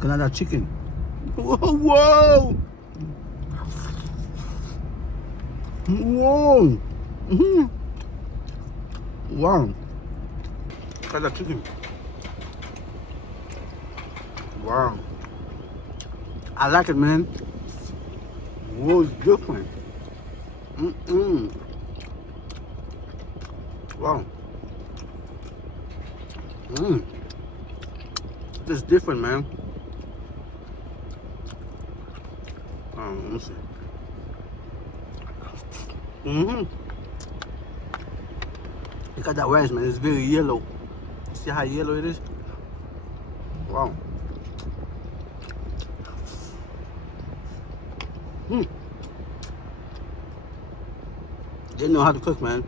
Canada chicken. Whoa, whoa! Whoa! Mm-hmm. Wow! Canada chicken. Wow! I like it, man. Whoa, it's different. Wow. This is different, man. Let me see. Look at that rice, man. It's very yellow. See how yellow it is? Wow. They know how to cook, man.